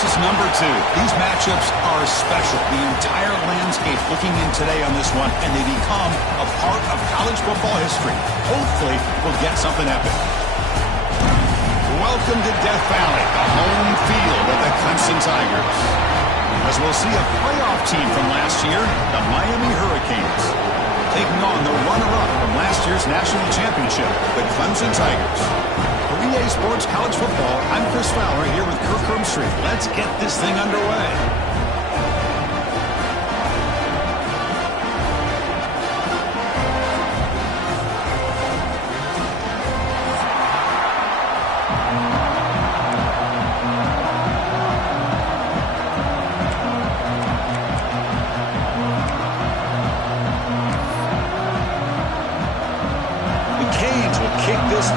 versus number 2. These matchups are special. The entire landscape looking in today on this one, and they become a part of college football history. Hopefully, we'll get something epic. Welcome to Death Valley, the home field of the Clemson Tigers. As we'll see a playoff team from last year, the Miami Hurricanes, taking on the runner-up from last year's national championship, the Clemson Tigers. For EA Sports College Football, I'm Chris Fowler here with Kirk Hermstreet. Let's get this thing underway.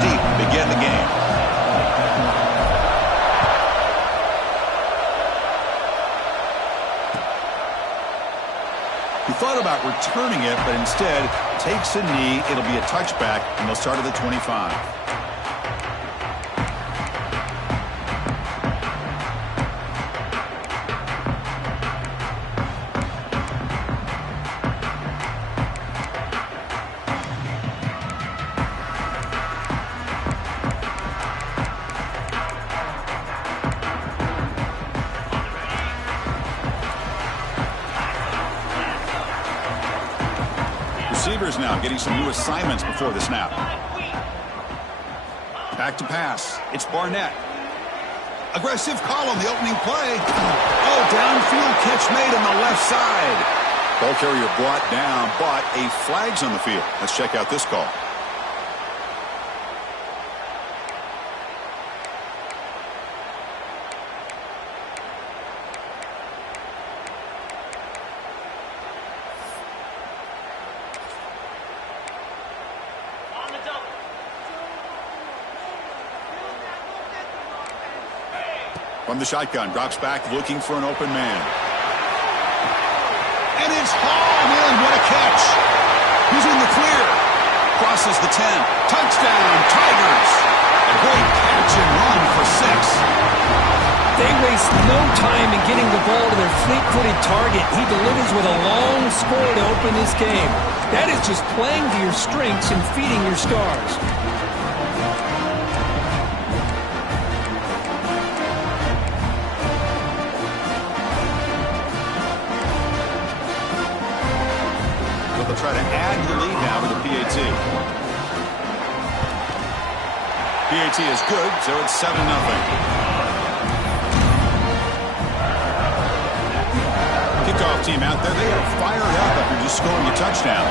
Deep to begin the game. He thought about returning it, but instead takes a knee. It'll be a touchback, and they'll start at the 25. Receivers now getting some new assignments before the snap. Back to pass. It's Barnett. Aggressive call on the opening play. Oh, downfield catch made on the left side. Ball carrier brought down, but a flag's on the field. Let's check out this call. From the shotgun, drops back, looking for an open man. And it's hauled in. What a catch. He's in the clear. Crosses the 10. Touchdown, Tigers. A great catch and run for 6. They waste no time in getting the ball to their fleet-footed target. He delivers with a long score to open this game. That is just playing to your strengths and feeding your stars. Try to add to the lead now with the PAT. PAT is good, so it's 7-0. Kickoff team out there, they are fired up after just scoring a touchdown.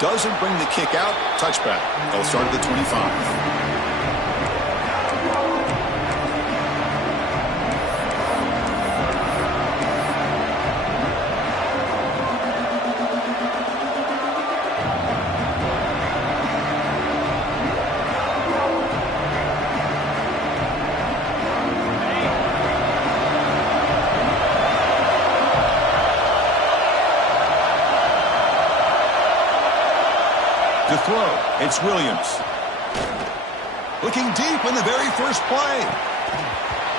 Doesn't bring the kick out, touchback. They'll start at the 25. To throw, it's Williams. Looking deep in the very first play.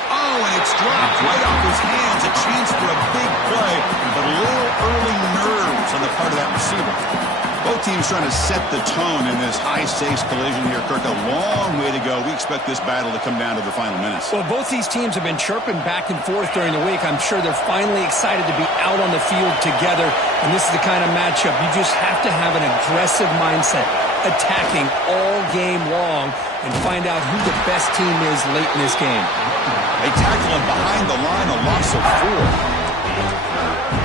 Oh, and it's dropped right off his hands. A chance for a big play, but a little early nerves on the part of that receiver. Both teams trying to set the tone in this high-stakes collision here, Kirk. A long way to go. We expect this battle to come down to the final minutes. Well, both these teams have been chirping back and forth during the week. I'm sure they're finally excited to be out on the field together, and this is the kind of matchup you just have to have an aggressive mindset, attacking all game long, and find out who the best team is late in this game. They tackle him behind the line, a loss of 4.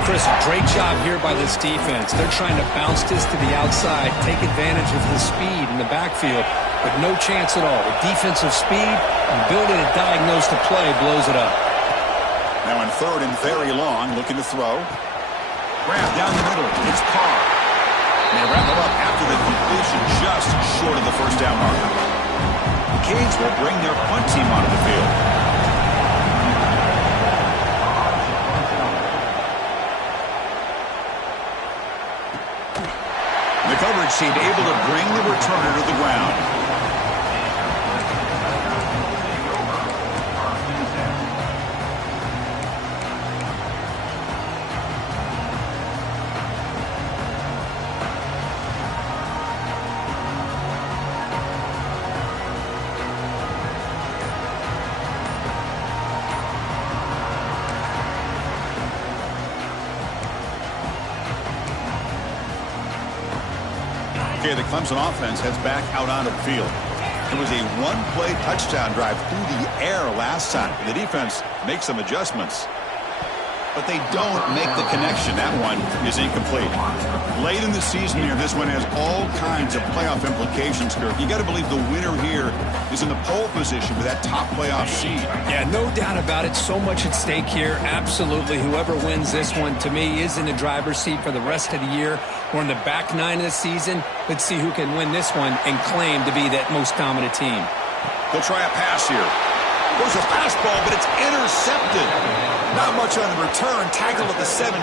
Chris, a great job here by this defense. They're trying to bounce this to the outside, take advantage of his speed in the backfield, but no chance at all. The defensive speed and ability to diagnose the play blows it up. Now in third and very long, looking to throw. Grab down the middle. It's Carr. And they wrap it up after the completion, just short of the first down marker. The Canes will bring their punt team onto the field. The coverage team able to bring the returner to the Okay, the Clemson offense heads back out onto the field. It was a one-play touchdown drive through the air last time. The defense makes some adjustments, but they don't make the connection. That one is incomplete. Late in the season here, this one has all kinds of playoff implications, Kirk. You got to believe the winner here is in the pole position for that top playoff seed. Yeah, no doubt about it. So much at stake here. Absolutely. Whoever wins this one, to me, is in the driver's seat for the rest of the year. We're in the back nine of the season. Let's see who can win this one and claim to be that most dominant team. They'll try a pass here. There's a fastball, but it's intercepted. Not much on the return. Tackled at the 17,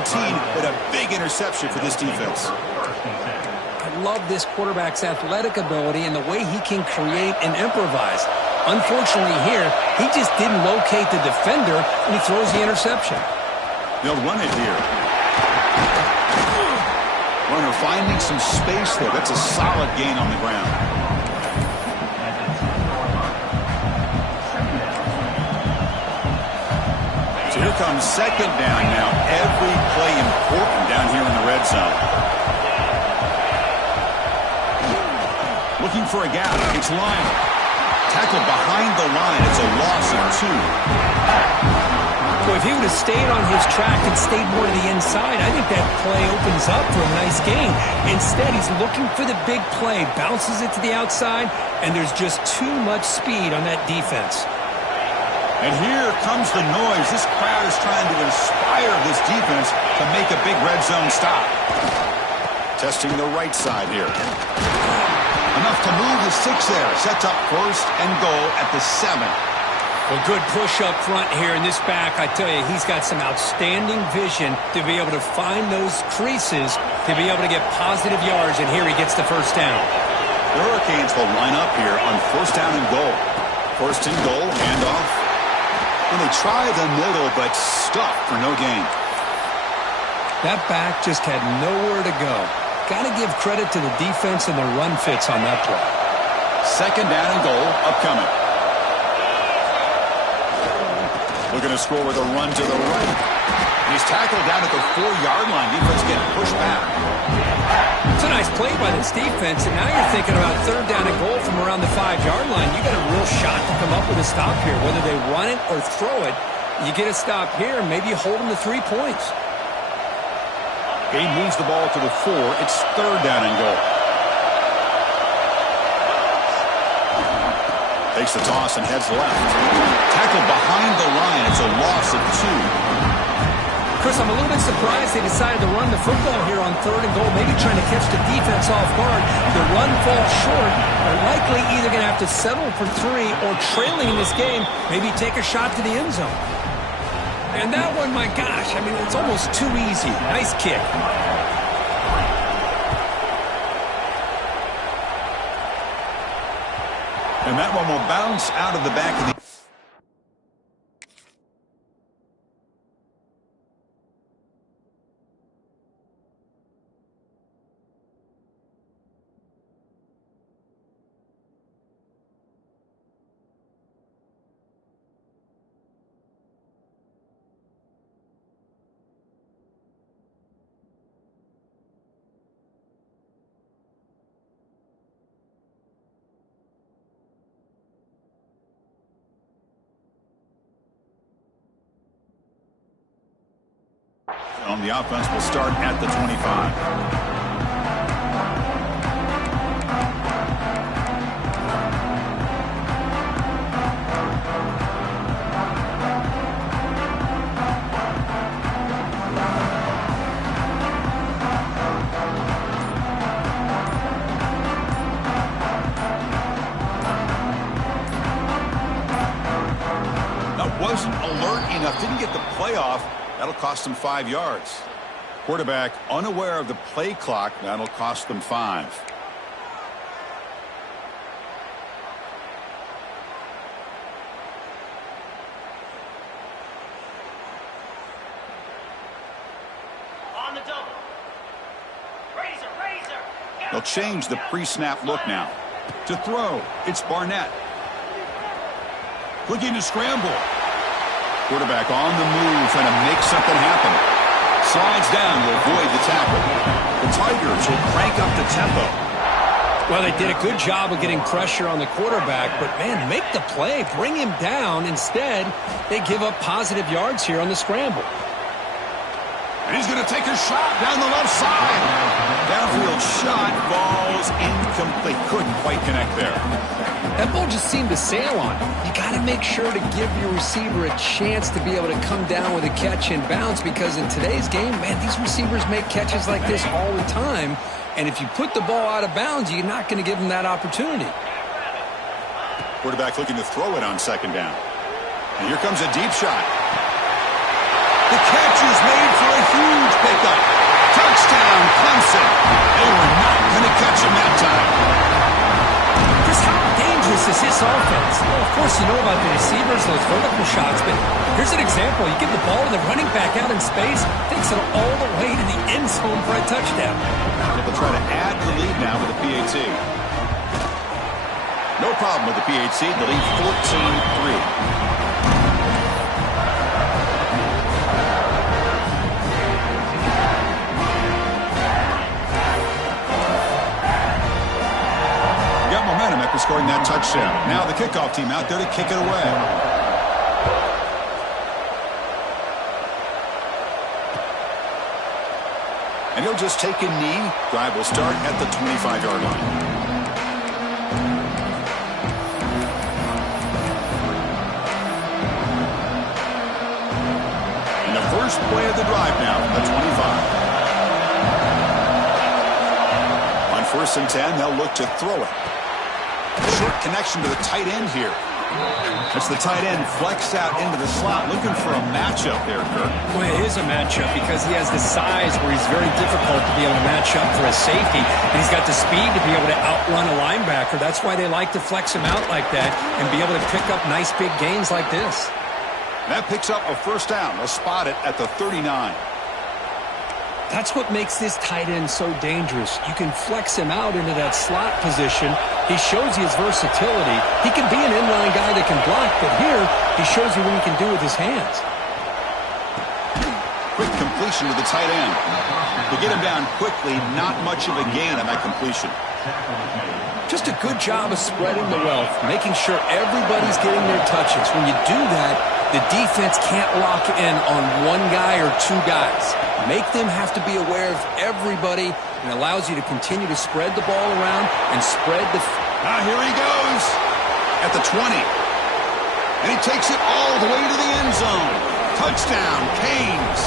but a big interception for this defense. I love this quarterback's athletic ability and the way he can create and improvise. Unfortunately here, he just didn't locate the defender, and he throws the interception. They'll run it here. Runner finding some space there. That's a solid gain on the ground. So here comes second down now. Every play important down here in the red zone. Looking for a gap. It's Lyon. Tackled behind the line. It's a loss of 2. So if he would have stayed on his track and stayed more to the inside, I think that play opens up for a nice gain. Instead, he's looking for the big play, bounces it to the outside, and there's just too much speed on that defense. And here comes the noise. This crowd is trying to inspire this defense to make a big red zone stop. Testing the right side here. Enough to move the 6 there. Sets up first and goal at the 7. Well, good push up front here in this back. I tell you, he's got some outstanding vision to be able to find those creases, to be able to get positive yards, and here he gets the first down. The Hurricanes will line up here on first down and goal. First and goal, handoff. And they try the middle, but stuffed for no gain. That back just had nowhere to go. Got to give credit to the defense and the run fits on that play. Second down and goal, upcoming. Looking to score with a run to the right. He's tackled down at the 4-yard line. Defense getting pushed back. It's a nice play by this defense, and now you're thinking about third down and goal from around the 5-yard line. You got a real shot to come up with a stop here. Whether they run it or throw it, you get a stop here, maybe you hold them to 3 points. He moves the ball to the 4. It's third down and goal. Takes the toss and heads left. Tackled behind the line. It's a loss of 2. Chris, I'm a little bit surprised they decided to run the football here on third and goal, maybe trying to catch the defense off guard. The run falls short. They're likely either going to have to settle for 3 or, trailing in this game, maybe take a shot to the end zone. And that one, my gosh, I mean, it's almost too easy. Nice kick. And that one will bounce out of the back of the... The offense will start at the 25. That wasn't alert enough. Didn't get the play off. That'll cost them 5 yards. Quarterback unaware of the play clock. That'll cost them 5. On the double. Razor. They'll change the pre-snap look now. To throw, it's Barnett. Looking to scramble. Quarterback on the move, trying to make something happen. Slides down to avoid the tackle. The Tigers will crank up the tempo. Well, they did a good job of getting pressure on the quarterback, but, man, make the play. Bring him down. Instead, they give up positive yards here on the scramble. And he's going to take a shot down the left side. Downfield shot falls incomplete. Couldn't quite connect there. That ball just seemed to sail on him. You got to make sure to give your receiver a chance to be able to come down with a catch and bounce, because in today's game, man, these receivers make catches like this all the time. And if you put the ball out of bounds, you're not going to give them that opportunity. Quarterback looking to throw it on second down. And here comes a deep shot. The catch is made for a huge pickup. Touchdown, Clemson. They were not going to catch him that time. Just how dangerous is this offense? Well, of course, you know about the receivers, those vertical shots, but here's an example. You give the ball to the running back out in space, takes it all the way to the end zone for a touchdown. They'll try to add the lead now with the PAT. No problem with the PAT. The lead 14-3. After scoring that touchdown. Now the kickoff team out there to kick it away. And he'll just take a knee. Drive will start at the 25-yard line. And the first play of the drive now, the 25. On 1st and 10, they'll look to throw it. Short connection to the tight end here. It's the tight end flexed out into the slot, looking for a matchup there, Kirk. Well, it is a matchup because he has the size where he's very difficult to be able to match up for a safety, and he's got the speed to be able to outrun a linebacker. That's why they like to flex him out like that and be able to pick up nice big gains like this. That picks up a first down. They'll spot it at the 39. That's what makes this tight end so dangerous. You can flex him out into that slot position. He shows you his versatility. He can be an inline guy that can block, but here he shows you what he can do with his hands. Quick completion to the tight end. To get him down quickly, not much of a gain on that completion. Just a good job of spreading the wealth, making sure everybody's getting their touches. When you do that, the defense can't lock in on one guy or two guys. Make them have to be aware of everybody, and allows you to continue to spread the ball around and spread the... Here he goes at the 20. And he takes it all the way to the end zone. Touchdown, Canes.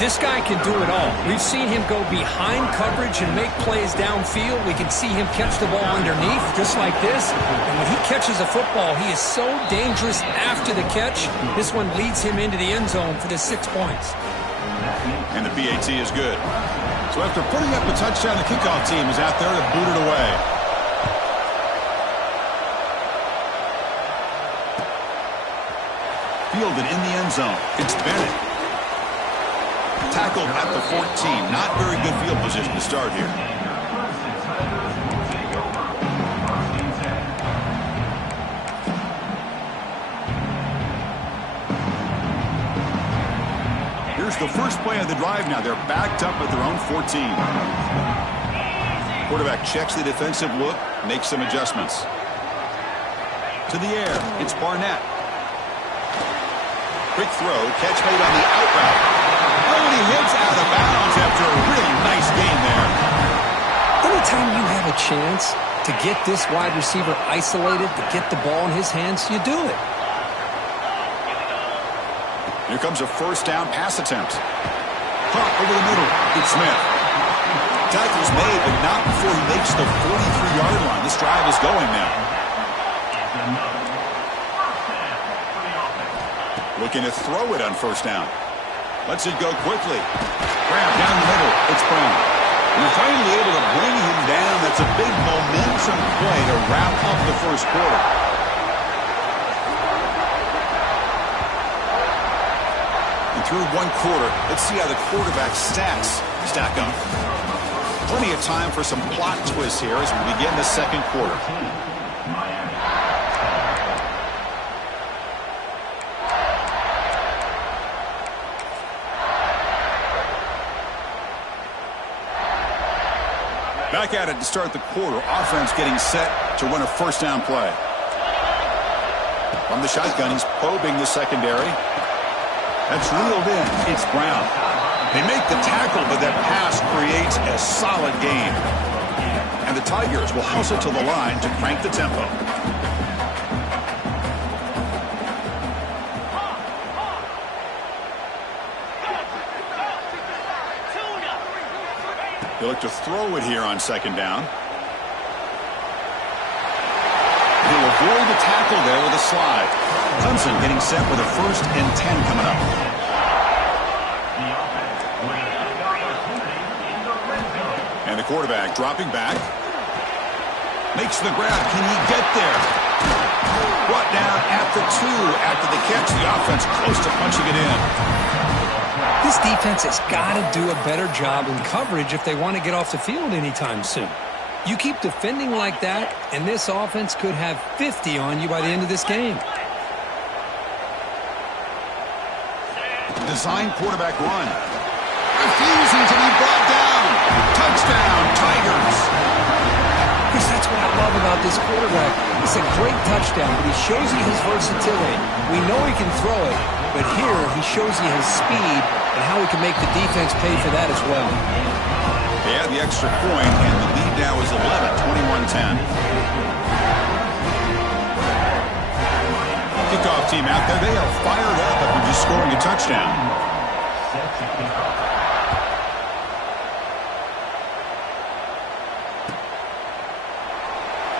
This guy can do it all. We've seen him go behind coverage and make plays downfield. We can see him catch the ball underneath, just like this. And when he catches a football, he is so dangerous after the catch. This one leads him into the end zone for the 6 points. And the PAT is good. So after putting up a touchdown, the kickoff team is out there to boot it away. Fielded in the end zone. It's Bennett. Tackled at the 14. Not very good field position to start here. Here's the first play of the drive now. They're backed up at their own 14. Quarterback checks the defensive look, makes some adjustments. To the air, it's Barnett. Quick throw, catch made on the out route. Oh, and he hits out of bounds after a really nice game there. Anytime you have a chance to get this wide receiver isolated, to get the ball in his hands, you do it. Here comes a first down pass attempt. Caught over the middle. It's Smith. Tackle's made, but not before he makes the 43-yard line. This drive is going now. Looking to throw it on first down. Lets it go quickly. Grab down the middle. It's Brown. And they're finally able to bring him down. That's a big momentum play to wrap up the first quarter. And through one quarter, let's see how the quarterback stats stack up. Plenty of time for some plot twists here as we begin the second quarter. Back at it to start the quarter. Offense getting set to run a first down play. From the shotgun, he's probing the secondary. That's reeled in. It's Brown. They make the tackle, but that pass creates a solid gain. And the Tigers will hustle to the line to crank the tempo. They look to throw it here on second down. He'll avoid the tackle there with a slide. Clemson getting set with a 1st and 10 coming up. And the quarterback dropping back. Makes the grab. Can he get there? Brought down at the 2 after the catch. The offense close to punching it in. This defense has got to do a better job in coverage if they want to get off the field anytime soon. You keep defending like that, and this offense could have 50 on you by the end of this game. Design quarterback run. Refusing to be brought down. Touchdown, Tigers. Chris, that's what I love about this quarterback. It's a great touchdown, but he shows you his versatility. We know he can throw it, but here he shows you his speed and how he can make the defense pay for that as well. They add the extra point, and the lead now is 11, 21-10. Kickoff team out there. They are fired up after just scoring a touchdown.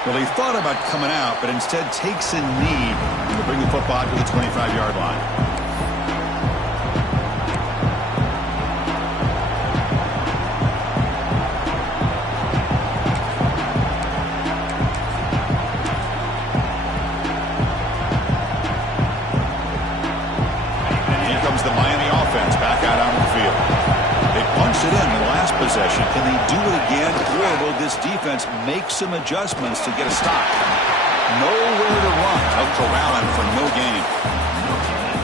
Well, he thought about coming out, but instead takes a knee to bring the football to the 25-yard line. The Miami offense back out on the field. They punched it in the last possession. Can they do it again, or will this defense make some adjustments to get a stop? Nowhere to run. They'll corral him for no gain.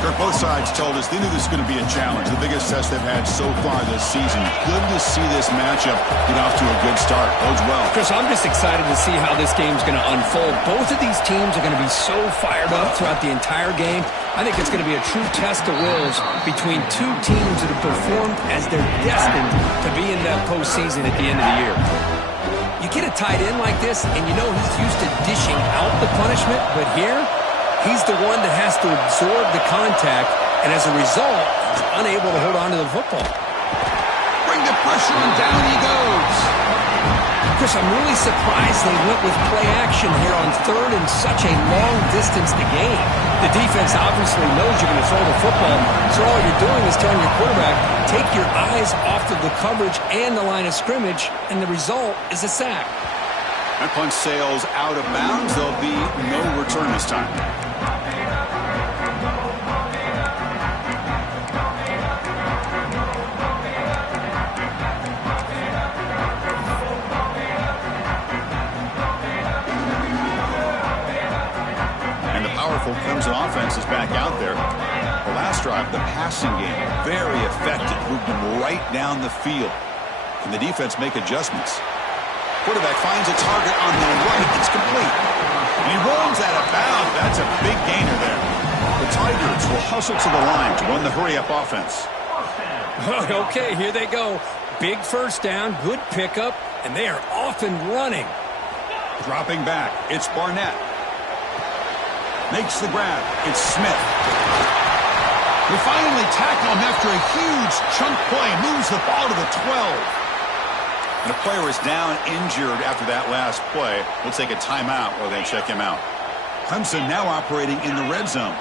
Kirk, both sides told us they knew this was going to be a challenge. The biggest test they've had so far this season. Good to see this matchup get off to a good start. Bodes well. Chris, I'm just excited to see how this game's going to unfold. Both of these teams are going to be so fired up throughout the entire game. I think it's going to be a true test of wills between two teams that have performed as they're destined to be in that postseason at the end of the year. You get a tight end like this, and you know he's used to dishing out the punishment, but here, he's the one that has to absorb the contact, and as a result, he's unable to hold on to the football. Bring the pressure on, down he goes. Chris, I'm really surprised they went with play action here on 3rd and such a long distance to gain. The defense obviously knows you're going to throw the football, so all you're doing is telling your quarterback, take your eyes off of the coverage and the line of scrimmage, and the result is a sack. That punch sails out of bounds. There'll be no return this time. Clemson offense is back out there. The last drive, the passing game, very effective. Moved them right down the field. Can the defense make adjustments? Quarterback finds a target on the right. It's complete. And he rolls out of bounds. That's a big gainer there. The Tigers will hustle to the line to run the hurry-up offense. Okay, here they go. Big first down, good pickup, and they are off and running. Dropping back, it's Barnett. Makes the grab. It's Smith. They finally tackle him after a huge chunk play. Moves the ball to the 12. And a player is down injured after that last play. We'll take a timeout while they check him out. Clemson now operating in the red zone.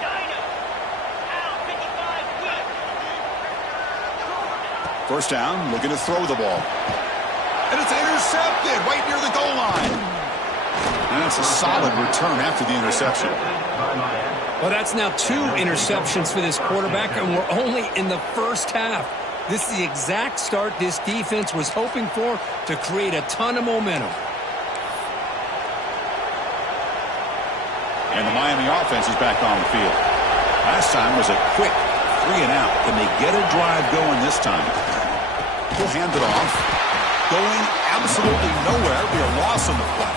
First down, looking to throw the ball. And it's intercepted right near the goal line. And that's a solid return after the interception. Well, that's now 2 interceptions for this quarterback, and we're only in the first half. This is the exact start this defense was hoping for to create a ton of momentum. And the Miami offense is back on the field. Last time was a quick 3 and out. Can they get a drive going this time? He'll hand it off. going absolutely nowhere. It'll be a loss on the play.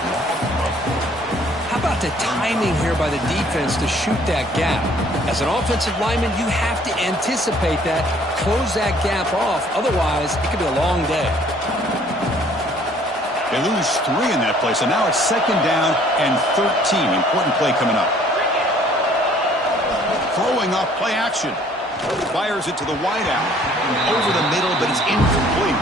How about the timing here by the defense to shoot that gap? As an offensive lineman, you have to anticipate that, close that gap off. Otherwise, it could be a long day. They lose 3 in that play, so now it's 2nd down and 13. Important play coming up. Throwing up, play action. Fires it to the wideout. Over the middle, but it's incomplete.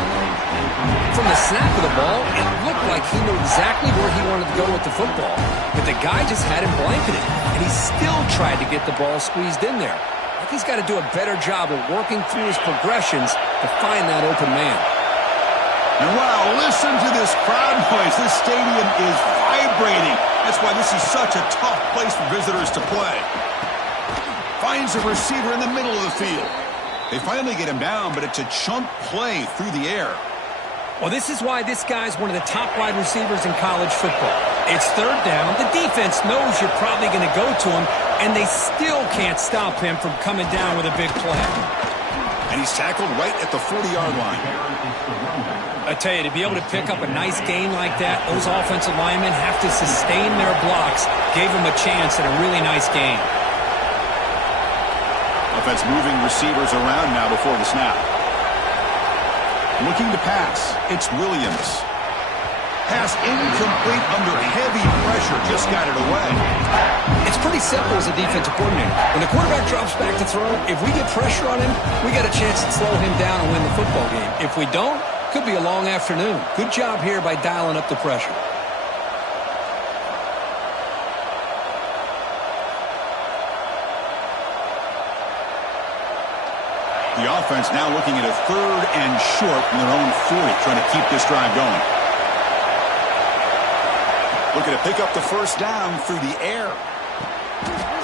From the snap of the ball, it looked like he knew exactly where he wanted to go with the football. But the guy just had him blanketed, and he still tried to get the ball squeezed in there. I think he's got to do a better job of working through his progressions to find that open man. And wow, listen to this crowd noise. This stadium is vibrating. That's why this is such a tough place for visitors to play. Finds a receiver in the middle of the field. They finally get him down, but it's a chunk play through the air. Well, this is why this guy's one of the top wide receivers in college football. It's 3rd down. The defense knows you're probably going to go to him, and they still can't stop him from coming down with a big play. And he's tackled right at the 40-yard line. I tell you, to be able to pick up a nice gain like that, those offensive linemen have to sustain their blocks. Gave him a chance at a really nice gain. Offense moving receivers around now before the snap. Looking to pass. It's Williams. Pass incomplete under heavy pressure. Just got it away. It's pretty simple as a defensive coordinator. When the quarterback drops back to throw, if we get pressure on him, we got a chance to slow him down and win the football game. If we don't, could be a long afternoon. Good job here by dialing up the pressure. The offense now looking at a 3rd and short from their own 40, trying to keep this drive going. Looking to pick up the 1st down through the air.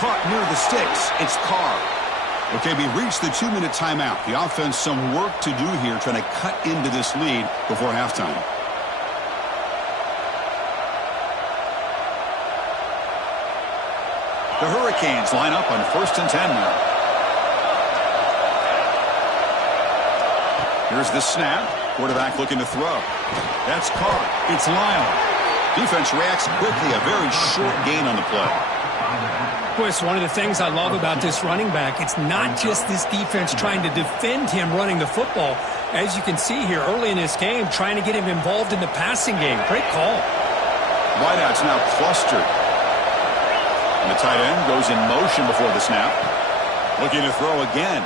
Caught near the sticks. It's Carr. Okay, we reached the 2-minute timeout. The offense some work to do here, trying to cut into this lead before halftime. The Hurricanes line up on 1st and 10 now. Here's the snap. Quarterback looking to throw. That's Carr. It's Lyle. Defense reacts quickly. A very short gain on the play. Boy, it's one of the things I love about this running back. It's not just this defense trying to defend him running the football. As you can see here early in this game, trying to get him involved in the passing game. Great call. Wideout's now clustered. And the tight end goes in motion before the snap. Looking to throw again.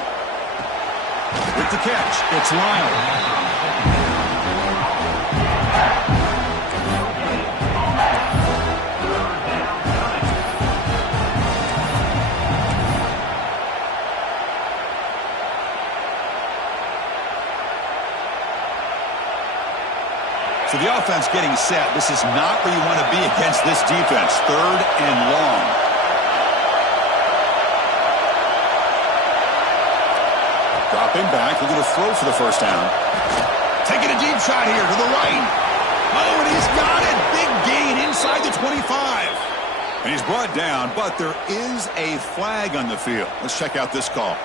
With the catch, it's Lyle. So the offense getting set. This is not where you want to be against this defense. 3rd and long. Dropping back, looking to throw for the 1st down. Taking a deep shot here to the right. Oh, and he's got it. Big gain inside the 25. And he's brought down, but there is a flag on the field. Let's check out this call.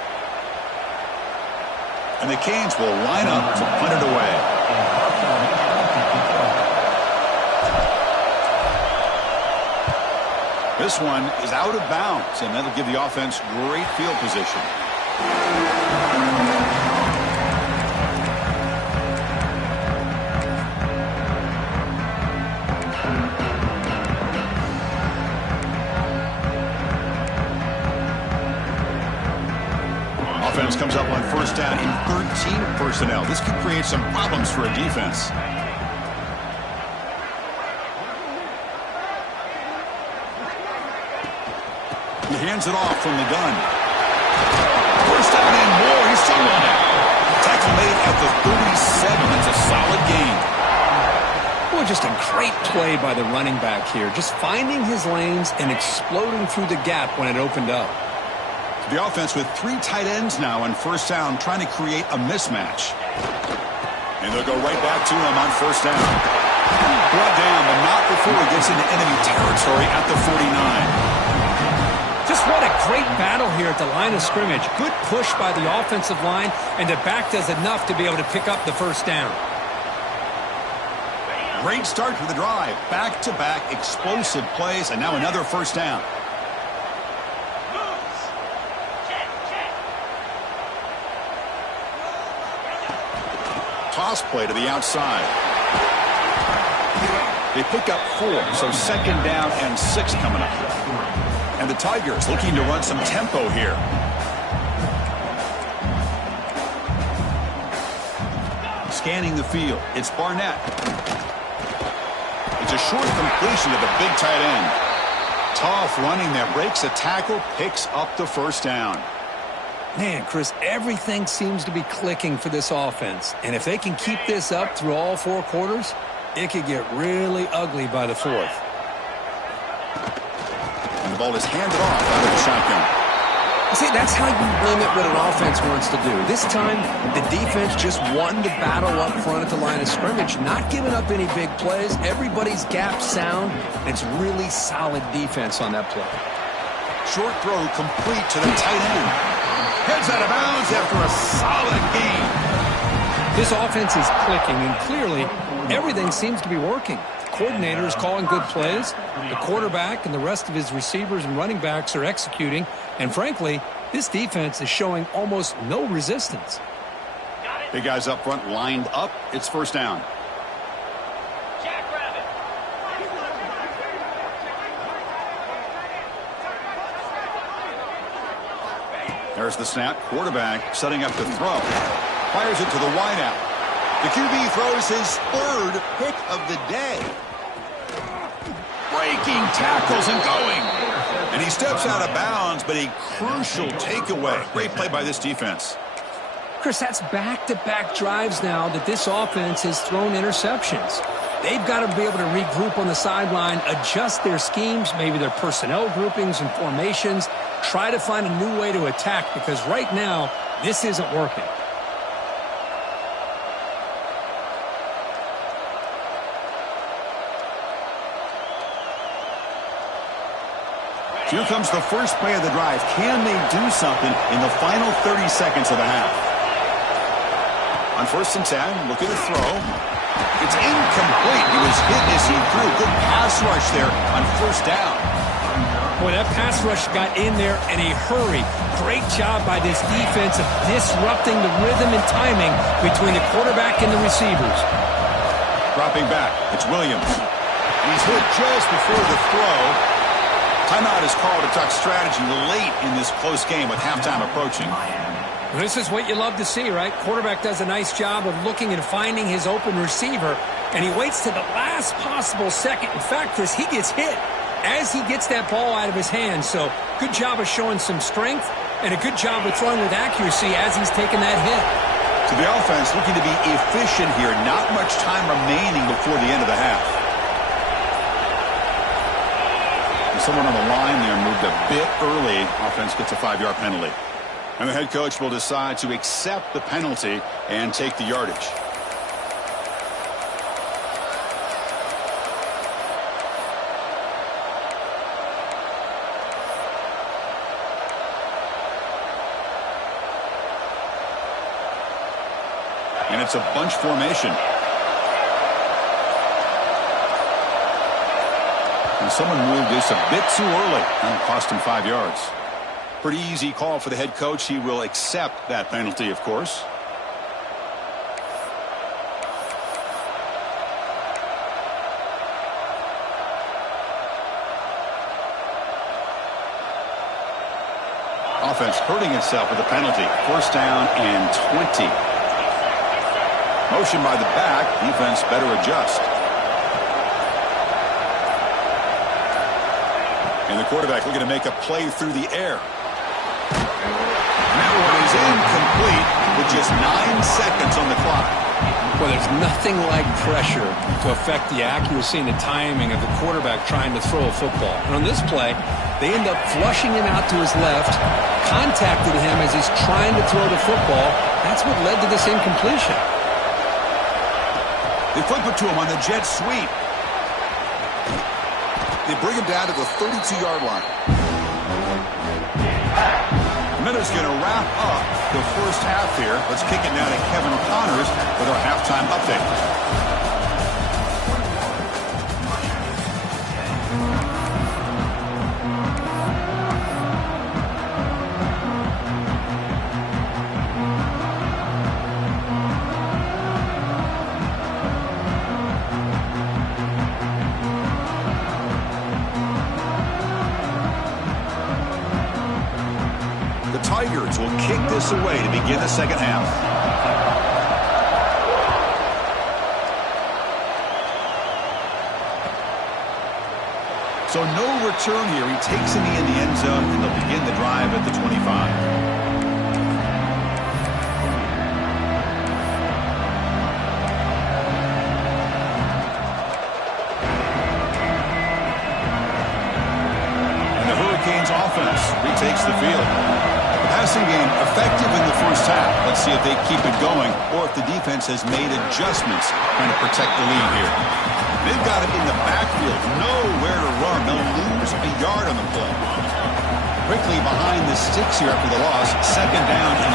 And the Canes will line up to punt it away. This one is out of bounds, and that'll give the offense great field position. Offense comes up on 1st down in 13 personnel. This could create some problems for a defense. He hands it off from the gun. 1st down and more. He's still running. Tackle made at the 37. That's a solid gain. Boy, just a great play by the running back here. Just finding his lanes and exploding through the gap when it opened up. The offense with 3 tight ends now on 1st down, trying to create a mismatch. And they'll go right back to him on 1st down. Brought down, but not before he gets into enemy territory at the 49. Just what a great battle here at the line of scrimmage. Good push by the offensive line, and the back does enough to be able to pick up the 1st down. Great start to the drive. Back-to-back explosive plays, and now another first down. Moves. Check. Toss play to the outside. They pick up 4, so second down and 6 coming up. And the Tigers looking to run some tempo here. Scanning the field. It's Barnett. It's a short completion to the big tight end. Tough running there. Breaks a tackle, picks up the first down. Man, Chris, everything seems to be clicking for this offense. And if they can keep this up through all 4 quarters, it could get really ugly by the 4th. And the ball is handed off out of the shotgun. See, that's how you limit what an offense wants to do. This time, the defense just won the battle up front at the line of scrimmage, not giving up any big plays. Everybody's gap sound. It's really solid defense on that play. Short throw complete to the tight end. Heads out of bounds after a solid gain. This offense is clicking, and clearly, everything seems to be working. The coordinator is calling good plays. The quarterback and the rest of his receivers and running backs are executing. And frankly, this defense is showing almost no resistance. Big guys up front lined up. It's first down. Jackrabbit. There's the snap. Quarterback setting up to throw. Fires it to the wideout. The QB throws his 3rd pick of the day. Breaking tackles and going. And he steps out of bounds, but a crucial takeaway. Great play by this defense. Chris, that's back-to-back drives now that this offense has thrown interceptions. They've got to be able to regroup on the sideline, adjust their schemes, maybe their personnel groupings and formations, try to find a new way to attack, because right now, this isn't working. Here comes the first play of the drive. Can they do something in the final 30 seconds of the half? On 1st and 10, look at the throw. It's incomplete. He was hit as he threw. Good pass rush there on 1st down. Boy, that pass rush got in there in a hurry. Great job by this defense of disrupting the rhythm and timing between the quarterback and the receivers. Dropping back, it's Williams. And he's hit just before the throw. Timeout is called to talk strategy late in this close game with halftime approaching. This is what you love to see, right? Quarterback does a nice job of looking and finding his open receiver, and he waits to the last possible second. In fact, Chris, he gets hit as he gets that ball out of his hands. So good job of showing some strength and a good job of throwing with accuracy as he's taking that hit. So the offense looking to be efficient here. Not much time remaining before the end of the half. Someone on the line there moved a bit early. Offense gets a 5-yard penalty. And the head coach will decide to accept the penalty and take the yardage. And it's a bunch formation. And someone moved this a bit too early, and it cost him 5 yards. Pretty easy call for the head coach. He will accept that penalty, of course. Offense hurting itself with a penalty. 1st down and 20. Motion by the back. Defense better adjust. And the quarterback looking to make a play through the air. And that one is incomplete with just 9 seconds on the clock. Well, there's nothing like pressure to affect the accuracy and the timing of the quarterback trying to throw a football. And on this play, they end up flushing him out to his left, contacted him as he's trying to throw the football. That's what led to this incompletion. They flip it to him on the jet sweep. They bring him down to the 32-yard line. Minute's going to wrap up the first half here. Let's kick it now to Kevin Connors with our halftime update. The Tigers will kick this away to begin the second half. So no return here. He takes it in the end zone, and they'll begin the drive at the 25. Offense retakes the field. The passing game effective in the first half. Let's see if they keep it going or if the defense has made adjustments trying to protect the lead here. They've got it in the backfield. Nowhere to run. They'll lose a yard on the play. Quickly behind the sticks here after the loss. Second down and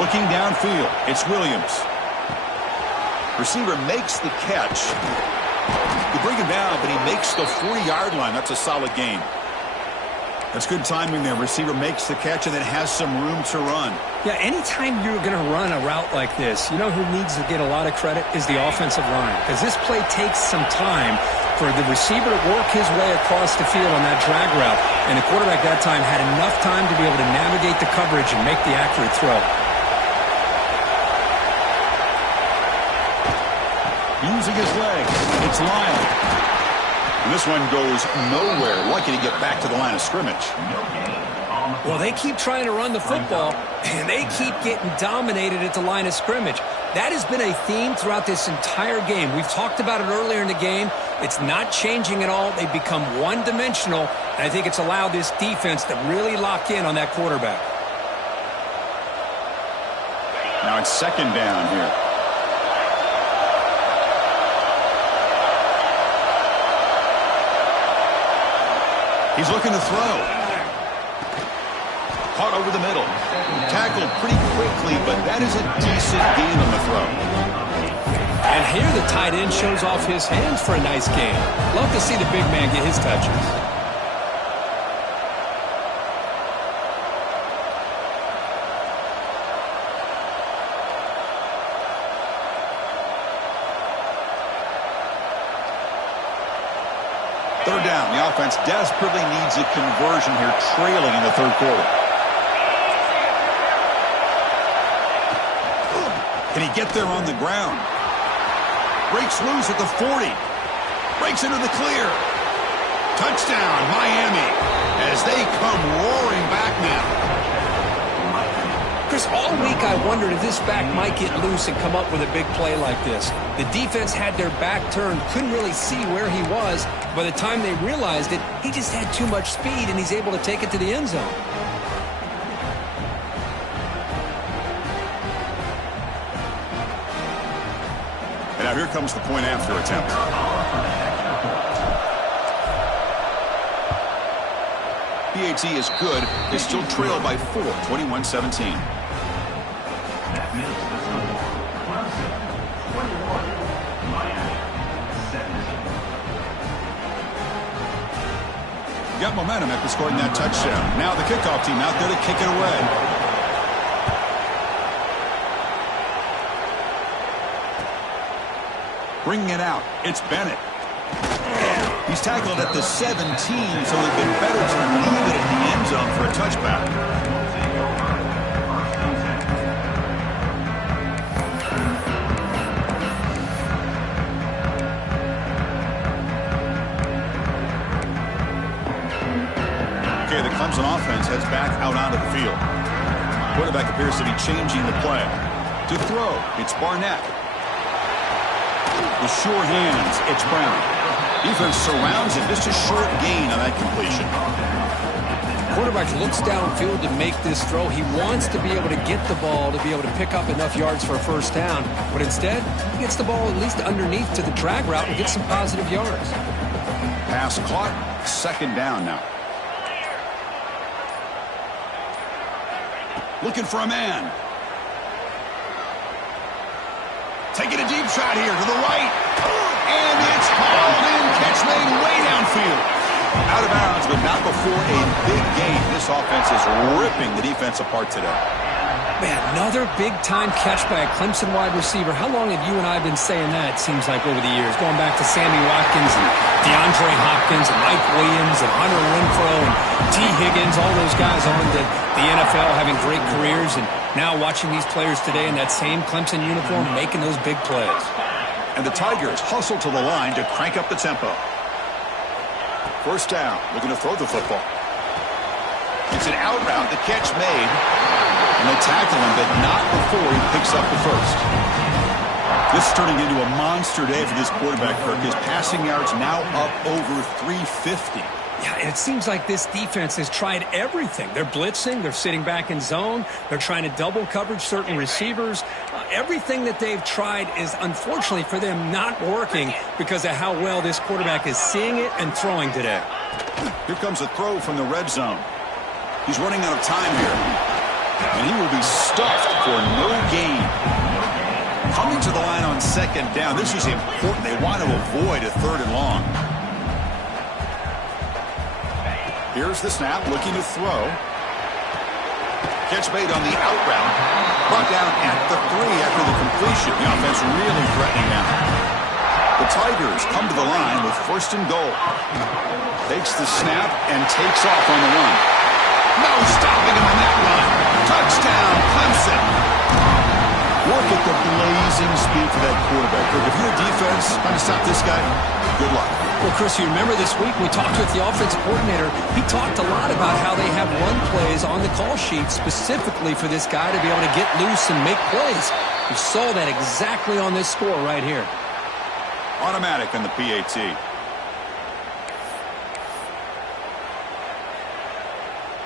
11. Looking downfield, it's Williams. Receiver makes the catch. You bring him down, but he makes the 40-yard line. That's a solid gain. That's good timing there. Receiver makes the catch and then has some room to run. Yeah, anytime you're going to run a route like this, you know who needs to get a lot of credit is the offensive line. Because this play takes some time for the receiver to work his way across the field on that drag route. And the quarterback that time had enough time to be able to navigate the coverage and make the accurate throw. Using his legs, it's Lyle. And this one goes nowhere. Lucky to get back to the line of scrimmage. Well, they keep trying to run the football, and they keep getting dominated at the line of scrimmage. That has been a theme throughout this entire game. We've talked about it earlier in the game. It's not changing at all. They've become one-dimensional, and I think it's allowed this defense to really lock in on that quarterback. Now it's second down here. He's looking to throw. Caught over the middle. Tackled pretty quickly, but that is a decent gain on the throw. And here the tight end shows off his hands for a nice gain. Love to see the big man get his touches. Third down. The offense desperately needs a conversion here, trailing in the third quarter. Can he get there on the ground? Breaks loose at the 40. Breaks into the clear. Touchdown, Miami, as they come roaring back now. Chris, all week I wondered if this back might get loose and come up with a big play like this. The defense had their back turned, couldn't really see where he was. By the time they realized it, he just had too much speed, and he's able to take it to the end zone. And now here comes the point after attempt. PAT is good. They still trail by 4, 21-17. Got momentum after scoring that touchdown. Now the kickoff team out there to kick it away. Bringing it out, it's Bennett. He's tackled at the 17, so it'd been better to leave it in the end zone for a touchback. Okay, the Clemson offense heads back out onto the field. Quarterback appears to be changing the play. To throw, it's Barnett. With sure hands, it's Brown. Defense surrounds him. Just a short gain on that completion. Quarterback looks downfield to make this throw. He wants to be able to get the ball to be able to pick up enough yards for a first down. But instead, he gets the ball at least underneath to the drag route and gets some positive yards. Pass caught. Second down now. Looking for a man. Taking a deep shot here to the right. And it's hauled in. Catch made way downfield. Out of bounds, but not before a big gain. This offense is ripping the defense apart today. Man, another big-time catch by a Clemson wide receiver. How long have you and I been saying that, it seems like, over the years? Going back to Sammy Watkins and DeAndre Hopkins and Mike Williams and Hunter Renfrow. And T. Higgins, all those guys on to the NFL having great careers, and now watching these players today in that same Clemson uniform making those big plays. And the Tigers hustle to the line to crank up the tempo. First down, looking to throw the football. It's an out route, the catch made. And they tackle him, but not before he picks up the first. This is turning into a monster day for this quarterback, Kirk. His passing yards now up over 350. Yeah, and it seems like this defense has tried everything. They're blitzing, they're sitting back in zone, they're trying to double coverage certain receivers. Everything that they've tried is, unfortunately for them, not working because of how well this quarterback is seeing it and throwing today. Here comes a throw from the red zone. He's running out of time here. And he will be stuffed for no gain. Coming to the line on second down. This is important. They want to avoid a third and long. Here's the snap, looking to throw. Catch made on the out route. Brought down at the 3 after the completion. The offense really threatening now. The Tigers come to the line with first and goal. Takes the snap and takes off on the run. No stopping him on that run. Touchdown, Clemson. Look at the blazing speed for that quarterback. If you're a defense trying to stop this guy, good luck. Well, Chris, you remember this week we talked with the offensive coordinator. He talked a lot about how they have run plays on the call sheet specifically for this guy to be able to get loose and make plays. We saw that exactly on this score right here. Automatic on the PAT.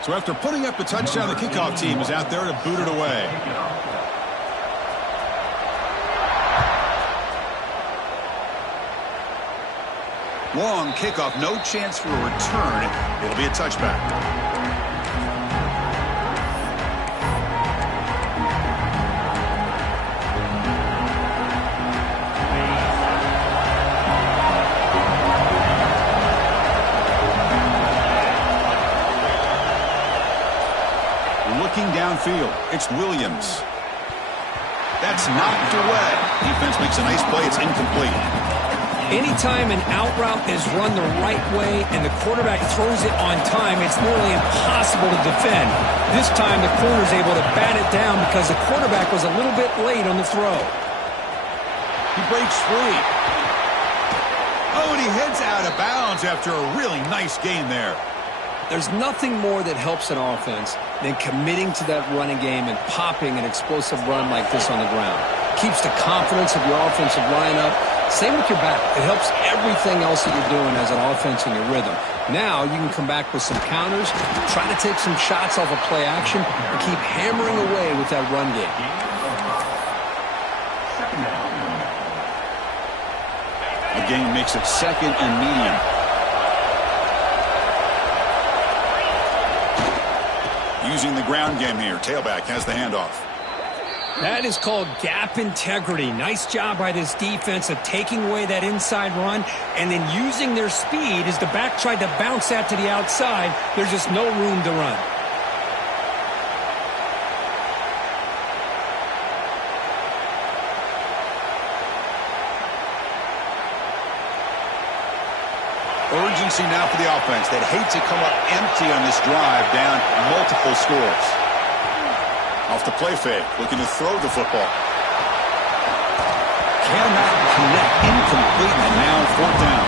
So after putting up the touchdown, the kickoff team is out there to boot it away. Long kickoff, no chance for a return. It'll be a touchback. Looking downfield, it's Williams. That's knocked away. Defense makes a nice play. It's incomplete. Anytime an out route is run the right way and the quarterback throws it on time, it's nearly impossible to defend. This time the corner's able to bat it down because the quarterback was a little bit late on the throw. He breaks free. Oh, and he heads out of bounds after a really nice gain there. There's nothing more that helps an offense than committing to that running game and popping an explosive run like this on the ground. Keeps the confidence of your offensive lineup. Same with your back. It helps everything else that you're doing as an offense in your rhythm. Now you can come back with some counters, try to take some shots off of play action, and keep hammering away with that run game. The game makes it second and medium. Using the ground game here. Tailback has the handoff. That is called gap integrity. Nice job by this defense of taking away that inside run and then using their speed as the back tried to bounce that to the outside. There's just no room to run. Urgency now for the offense. They'd hate to come up empty on this drive, down multiple scores. Off the play fake, looking to throw the football. Cannot connect, incomplete, and now fourth down.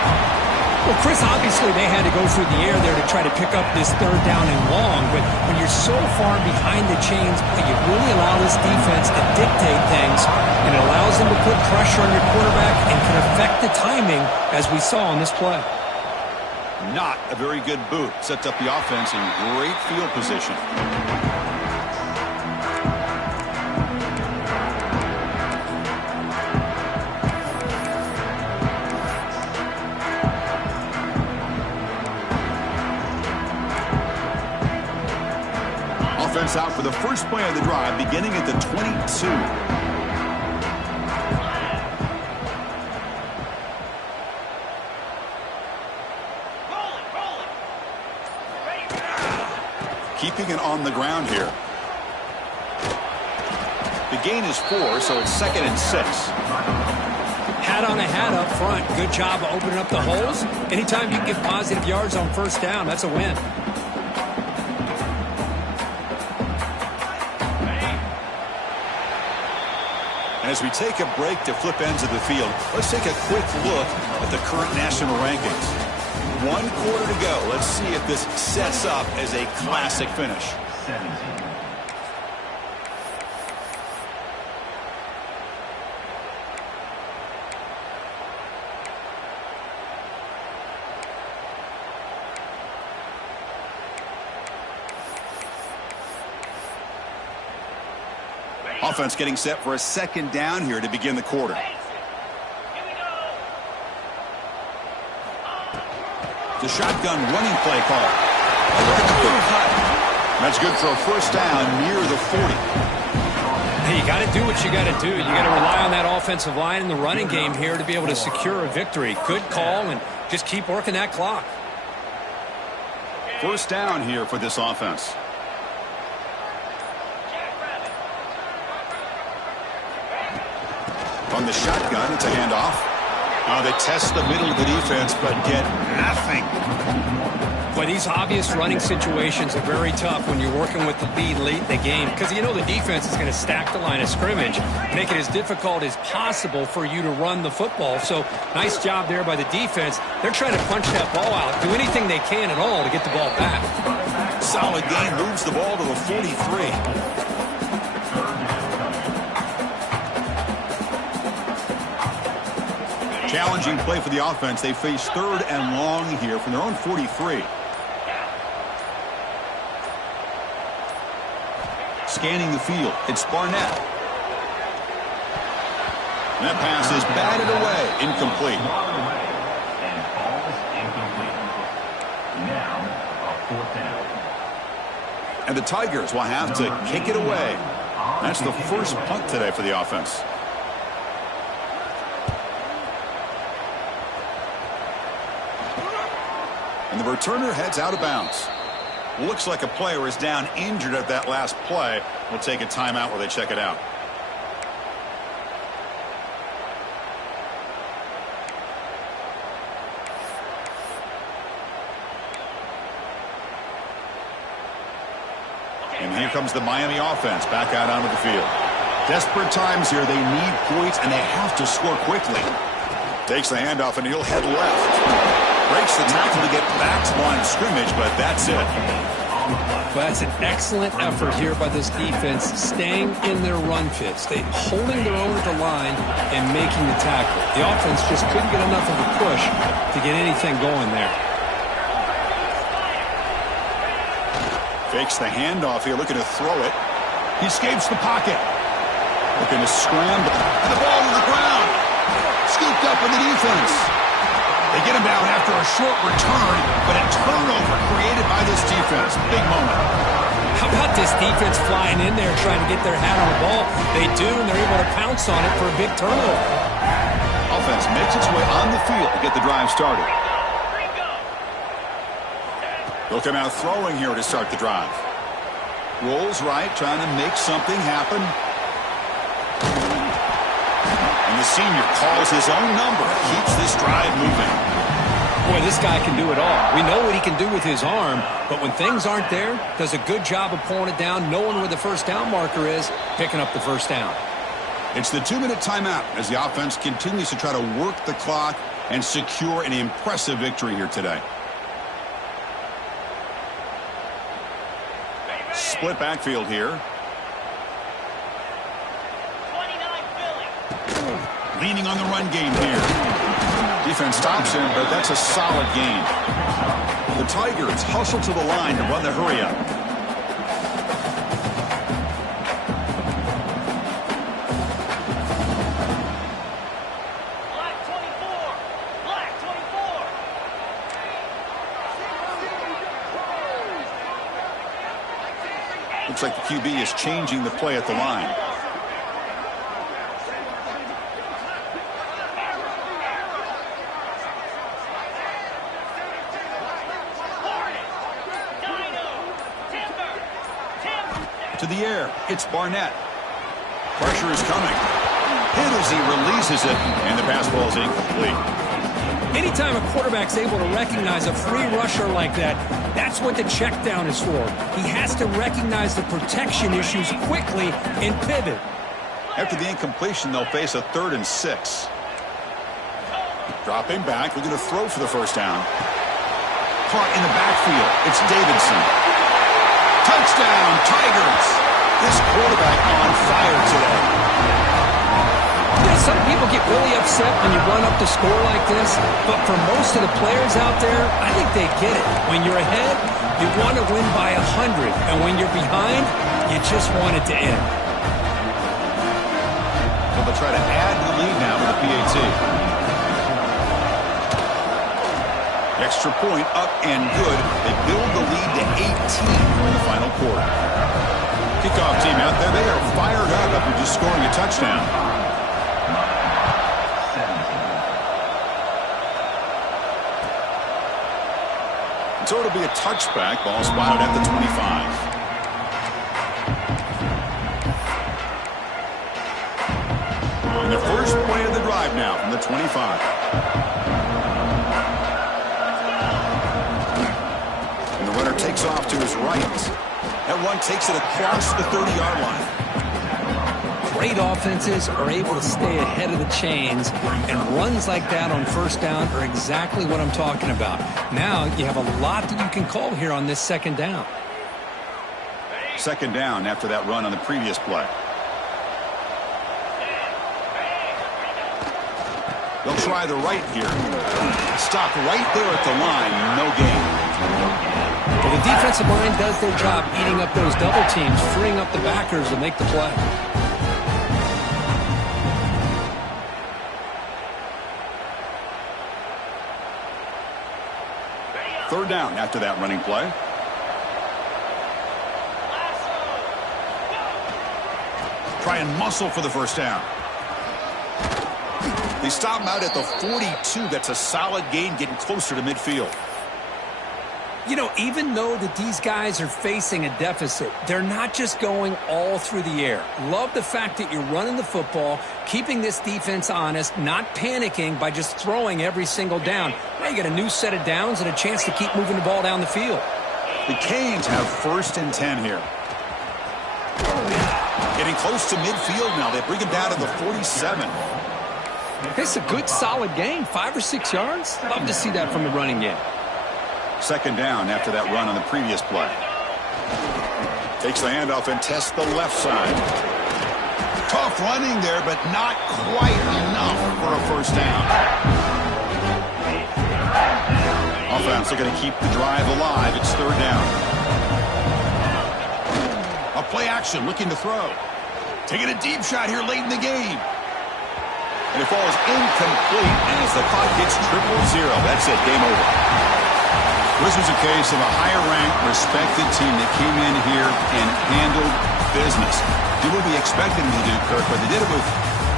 Well, Chris, obviously they had to go through the air there to try to pick up this third down and long, but when you're so far behind the chains, you really allow this defense to dictate things, and it allows them to put pressure on your quarterback and can affect the timing, as we saw on this play. Not a very good boot. Sets up the offense in great field position. Offense out for the first play of the drive, beginning at the 22. Keeping it on the ground here. The gain is 4, so it's 2nd and 6. Hat on a hat up front. Good job of opening up the holes. Anytime you can get positive yards on first down, that's a win. As we take a break to flip ends of the field, let's take a quick look at the current national rankings. 1 quarter to go. Let's see if this sets up as a classic finish. 17. Offense getting set for a second down here to begin the quarter. The shotgun running play call. That's good for a first down near the 40. Hey, you got to do what you got to do. You got to rely on that offensive line in the running game here to be able to secure a victory. Good call, and just keep working that clock. First down here for this offense. On the shotgun, it's a handoff. They test the middle of the defense, but get nothing. But these obvious running situations are very tough when you're working with the lead late in the game, because you know the defense is going to stack the line of scrimmage, make it as difficult as possible for you to run the football. So nice job there by the defense. They're trying to punch that ball out, do anything they can at all to get the ball back. Solid gain, moves the ball to the 43. Challenging play for the offense. They face 3rd and long here from their own 43. Scanning the field. It's Barnett. And that pass is batted away. Incomplete. And ball is incomplete. Now, a 4th down. And the Tigers will have to kick it away. That's the first punt today for the offense. And the returner heads out of bounds. Looks like a player is down injured at that last play. We'll take a timeout while they check it out. And here comes the Miami offense back out onto the field. Desperate times here. They need points, and they have to score quickly. Takes the handoff, and he'll head left. Breaks the tackle to get back to the line of scrimmage, but that's it. Well, that's an excellent effort here by this defense, staying in their run fits. They holding their own at the line and making the tackle. The offense just couldn't get enough of a push to get anything going there. Fakes the handoff here, looking to throw it. He escapes the pocket. Looking to scramble. And the ball to the ground. Scooped up in the defense. They get him down after a short return, but a turnover created by this defense. Big moment. How about this defense flying in there trying to get their hat on the ball? They do, and they're able to pounce on it for a big turnover. Offense makes its way on the field to get the drive started. They'll come out throwing here to start the drive. Rolls right, trying to make something happen. And the senior calls his own number, keeps this drive moving. Boy, this guy can do it all. We know what he can do with his arm, but when things aren't there, does a good job of pulling it down, knowing where the first down marker is, picking up the first down. It's the 2-minute timeout as the offense continues to try to work the clock and secure an impressive victory here today. Split backfield here. Leaning on the run game here. Defense stops him, but that's a solid gain. The Tigers hustle to the line to run the hurry-up. Black 24. Black 24. Looks like the QB is changing the play at the line. To the air, it's Barnett. Pressure is coming. Hit as he releases it, and the pass ball is incomplete. Anytime a quarterback's able to recognize a free rusher like that, that's what the check down is for. He has to recognize the protection issues quickly and pivot. After the incompletion, they'll face a 3rd and 6. Dropping back, looking to throw for the first down. Caught in the backfield. It's Davidson. Touchdown, Tigers. This quarterback on fire today. Some people get really upset when you run up the score like this, but for most of the players out there, I think they get it. When you're ahead, you want to win by 100, and when you're behind, you just want it to end. So they'll try to add to the lead now with a PAT. Extra point up and good. They build the lead to 18 in the final quarter. Kickoff team out there, they are fired up after just scoring a touchdown. So it'll be a touchback. Ball spotted at the 25. And the first play of the drive now from the 25. And the runner takes off to his right. That run takes it across the 30-yard line. Great offenses are able to stay ahead of the chains, and runs like that on first down are exactly what I'm talking about. Now you have a lot that you can call here on this second down. Second down after that run on the previous play. They'll try the right here. Stop right there at the line. No gain. Well, the defensive line does their job eating up those double teams, freeing up the backers to make the play. Third down after that running play. Try and muscle for the first down. They stop him out at the 42. That's a solid gain, getting closer to midfield. You know, even though that these guys are facing a deficit, they're not just going all through the air. Love the fact that you're running the football, keeping this defense honest, not panicking by just throwing every single down. Now you get a new set of downs and a chance to keep moving the ball down the field. The Canes have 1st and 10 here. Getting close to midfield now. They bring him down to the 47. It's a good, solid gain, 5 or 6 yards. Love to see that from the running game. Second down after that run on the previous play. Takes the handoff and tests the left side. Tough running there, but not quite enough for a first down. Offense looking to keep the drive alive. It's third down. A play action, looking to throw. Taking a deep shot here late in the game. And it falls incomplete as the clock hits 0-0. That's it, game over. This was a case of a higher-ranked, respected team that came in here and handled business. Did what we expected them to do, Kirk, but they did it with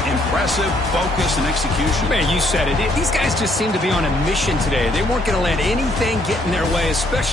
impressive focus and execution. Man, you said it. These guys just seem to be on a mission today. They weren't going to let anything get in their way, especially